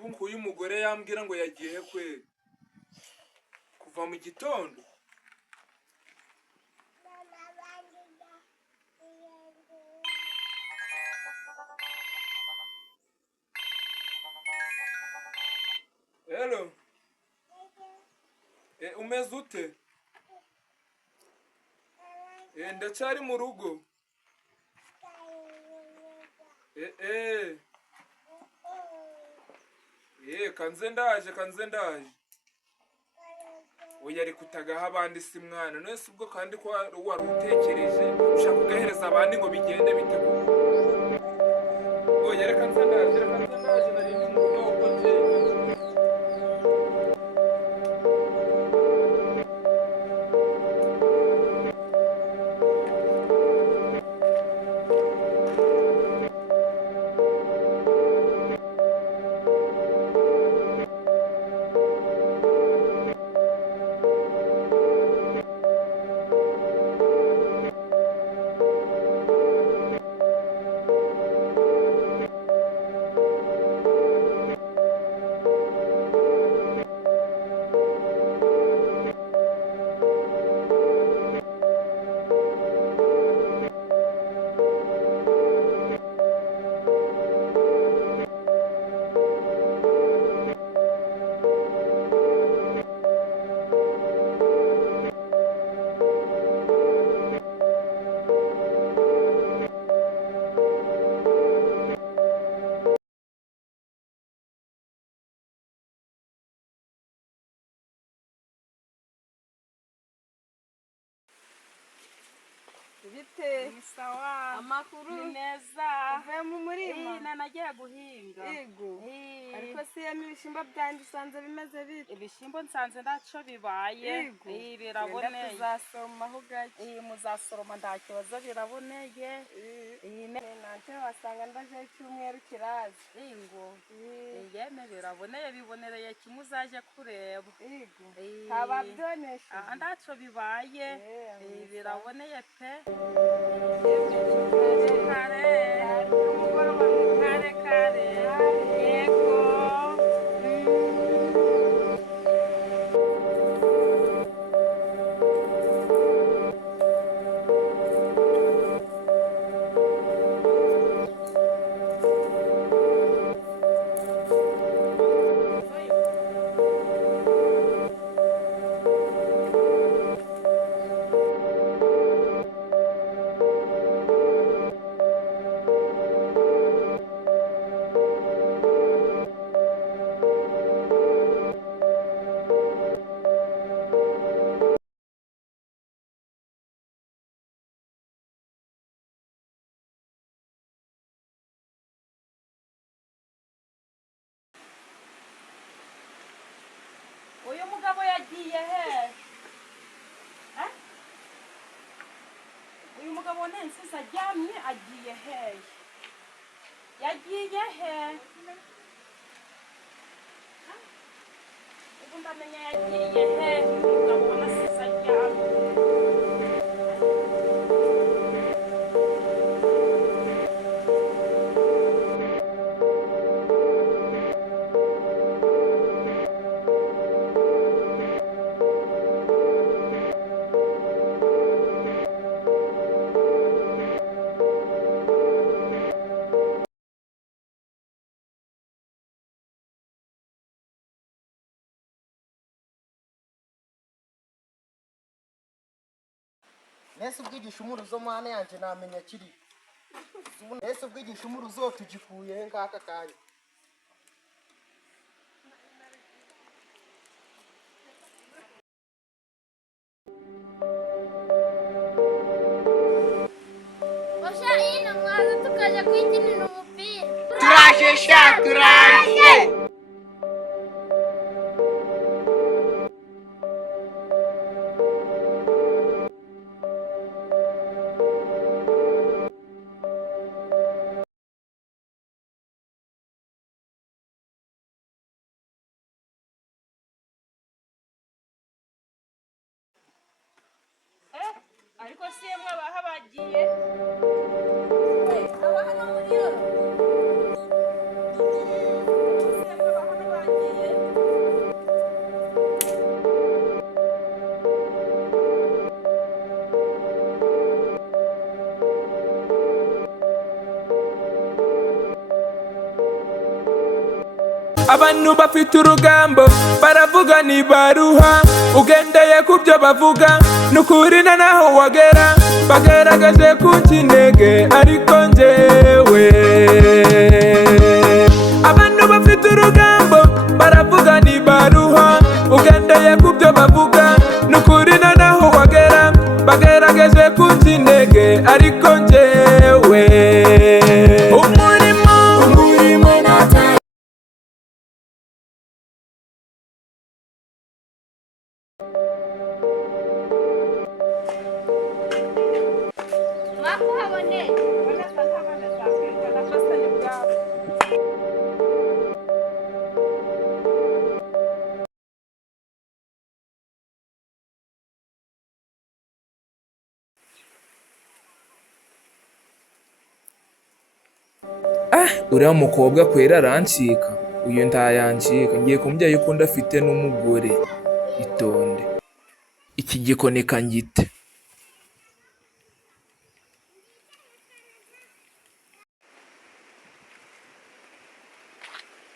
ubu nguyu umugore yambwira ngo yagiye kwe kuva mu gitondo. Hello. Umeze ute? Ndacyari mu rugo. Kanze ndaje. Oya ari kutagaha abandi si mwana. None ubwo kandi ko wari utekereje ushaka kugahereza abandi ngo bigende biteguye. Oya reka nze ndaje nari ndi mu rugo uko ngiye. Bite sawa amakuru neza uvuye mu murima nagiye guhinga yego ariko se ibishimbo byandi usanze bimeze bite ibishimbo nsanze ndaco bibaye biraboneye tuzasoroma aho gake muzasoroma nta kibazo biraboneye nante wasanga ndaje icyumweru kirazi yego yeme biraboneye bibonereye kimwe uzaje kureba yego haba byonesha ndaco bibaye biraboneye pe kare yego uyu mugabo yagiye he uyu mugabo nensize aryamye agiye he yagiye he ubu ndamenya yagiye he umugabo nensize aryamye Nese ubwigisha umuruzo mwana yanje namenya kiri. Nese ubwigisha umuruzo tugikuye ngaka kanya. Osha ino mwaza tukaja kwikinira umupira. Turaje. ariko siyemwe bahabagiye Abana muri yo. abantu bafite urugambo baravuga ntibaruha ugendeye ku byo bavuga nukuri na naho wagera bageragaje kunca intege ariko njyewe abantu bafite urugambo baravuga ntibaruha ugendeye ku byo bavuga nukuri na naho wagera bageragaje kunca intege ariko njyewe umurimo natanga Makuhabone. uriya mukobwa kwera arancika uyu ntayancika ngiye kumubwira yuko ndafite n'umugore itonde iki gikoni kangite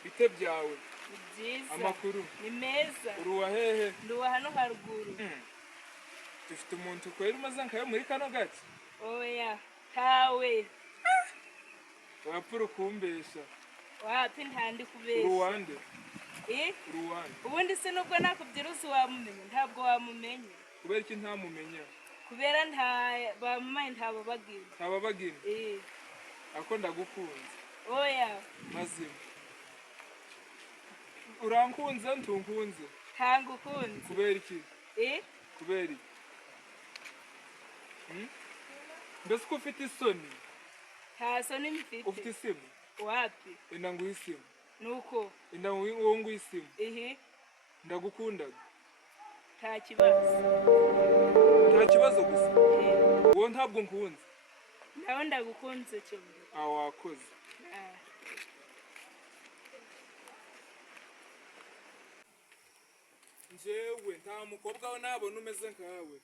bite byawe Ni byiza. amakuru Ni meza. uruwa hehe Nduwa hano haruguru. dufite umuntu kwera umaze nkayo muri kano gace Oya. Tawe. wapfura ukumbesha Wapi ntandi kubesha. uruwande Eh? uruwande Ubundi se nubwo nakubwira uzi wamumenya ntabwo wamumenya. kubera iki ntamumenya Kubera nta bamaye ntababagira. ntababagina Eh. ako ndagukunze Oya. mazima urankunze ntunkunze Ntangukunze. kubera iki Eh? kubera iki mbese ko ufite isoni Nta soni mfite. ufite isimu Wapi? enda nguhe isimu Nuko. enda wowe nguhe isimu Ehe. ndagukundaga Nta kibazo. nta kibazo gusa Eh. wowe ntabwo nkunze Nawe ndagukunze cyane. wakoze Ah. njyewe nta mukobwa we nabona umeze nkawe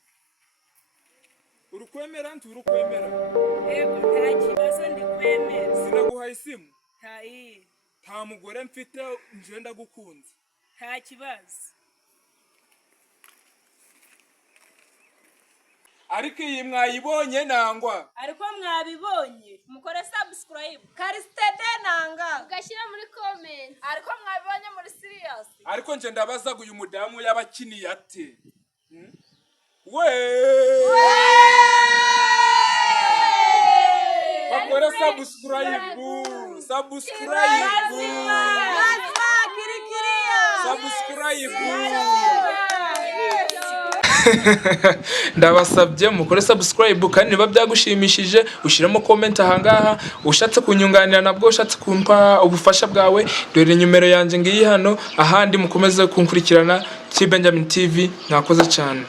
urukwemera nturukwemera Yego nta kibazo ndikwemera. sinaguhaye isimu nta mugore mfite nje ndagukunze Nta kibazo. ariko iyi mwayibonye nangwa Ariko mwabibonye mukore subscribe. karisitede nanga Ugashyira muri comment. ariko mwabibonye muri serious ariko nje ndabazaga uyu mudamu y'abakiniye ate we bakore subscribe ndabasabye mukore subscribe kandi niba byagushimishije ushyiremo comment ahangaha ushatse kunyunganira nabwo ushatse kumpa ubufasha bwawe dore nimero yanjye ngiyi hano ahandi mukomeze kunkurikirana kuri Benjamin TV mwakoze cyane